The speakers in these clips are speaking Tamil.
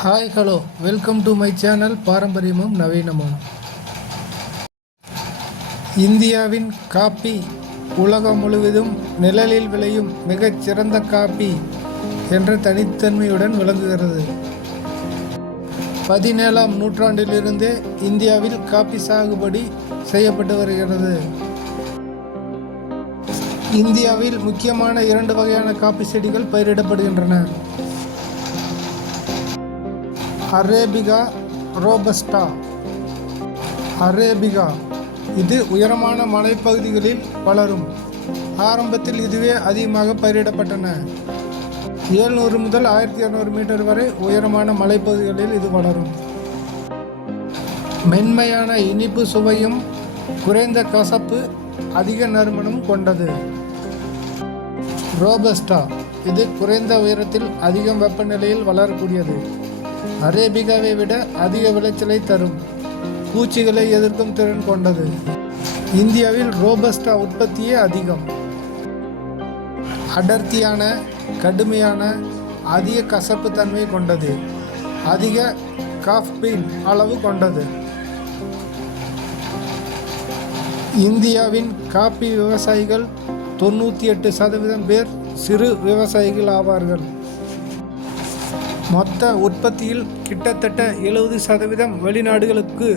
Hi hello welcome to my channel பாரம்பரியமும் நவீனமும். இந்தியாவின் காபி உலகம் முழுவதும் நிழலில் விளையும் மிகச் சிறந்த காபி என்ற தனித்தன்மையுடன் விளங்குகிறது. 17ஆம் நூற்றாண்டிலிருந்தே இந்தியாவில் காபி சாகுபடி செய்யப்பட்டு வருகிறது. இந்தியாவில் முக்கியமான 2 வகையான காபி செடிகள் பயிரிடப்படுகின்றன. Arabica, robusta. அரேபிகா இது உயரமான மலைப்பகுதிகளில் வளரும். ஆரம்பத்தில் இதுவே அதிகமாக பயிரிடப்பட்டன. 700 முதல் 1200 மீட்டர் வரை உயரமான மலைப்பகுதிகளில் இது வளரும். மென்மையான இனிப்பு சுவையும் குறைந்த கசப்பு அதிக நறுமணம் கொண்டது. ரோபஸ்டா இது குறைந்த உயரத்தில் அதிகம் வெப்பநிலையில் வளரக்கூடியது. அரேபிகாவை விட அதிக விளைச்சலை தரும். பூச்சிகளை எதிர்க்கும் திறன் கொண்டது. இந்தியாவில் ரோபஸ்டா உற்பத்தியே அதிகம். அடர்த்தியான, கடுமையான, அதிக கசப்பு தன்மை கொண்டது. அதிக காஃபீன் அளவு கொண்டது. இந்தியாவின் காபி விவசாயிகள் 98% பேர் சிறு விவசாயிகள் ஆவார்கள். மொத்த உற்பத்தியில் கிட்டத்தட்ட 70% வெளிநாடுகளுக்கு,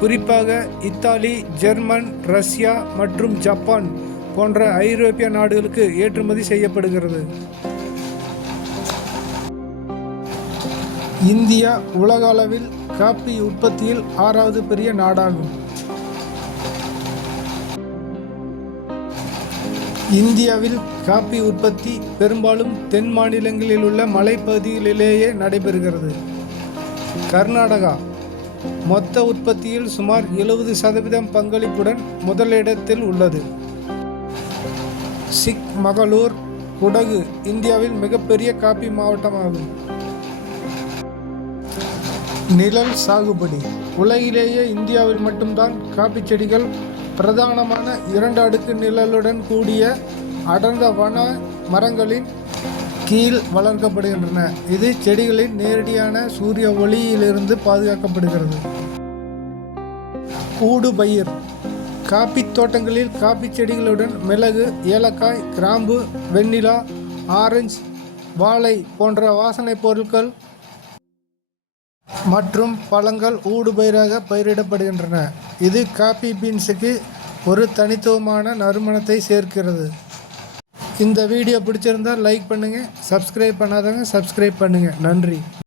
குறிப்பாக இத்தாலி, ஜெர்மன், ரஷ்யா மற்றும் ஜப்பான் போன்ற ஐரோப்பிய நாடுகளுக்கு ஏற்றுமதி செய்யப்படுகிறது. இந்தியா உலக அளவில் காபி உற்பத்தியில் 6வது பெரிய நாடாகும். இந்தியாவில் காபி உற்பத்தி பெரும்பாலும் தென் மாநிலங்களில் உள்ள மலைப்பகுதிகளிலேயே நடைபெறுகிறது. கர்நாடகா மொத்த உற்பத்தியில் சுமார் 70% பங்களிப்புடன் முதலிடத்தில் உள்ளது. சிக்மகளூர், குடகு இந்தியாவில் மிகப்பெரிய காபி மாவட்டமாகும். நிழல் சாகுபடி. உலகிலேயே இந்தியாவில் மட்டும்தான் காபி செடிகள் பிரதானமான 2 அடுக்கு நிழலுடன் கூடிய அடர்ந்த வன மரங்களின் கீழ் வளர்க்கப்படுகின்றன. இது செடிகளின் நேரடியான சூரிய ஒளியிலிருந்து பாதுகாக்கப்படுகிறது. ஊடுபயிர். காபி தோட்டங்களில் காபி செடிகளுடன் மிளகு, ஏலக்காய், கிராம்பு, வெண்ணிலா, ஆரஞ்சு, வாழை போன்ற வாசனை பொருட்கள் மற்றும் பழங்கள் ஊடுபயிராக பயிரிடப்படுகின்றன. இது காபி பீன்ஸுக்கு ஒரு தனித்துவமான நறுமணத்தை சேர்க்கிறது. இந்த வீடியோ பிடிச்சிருந்தால் லைக் பண்ணுங்கள். சப்ஸ்கிரைப் பண்ணாதவங்க சப்ஸ்கிரைப் பண்ணுங்கள். நன்றி.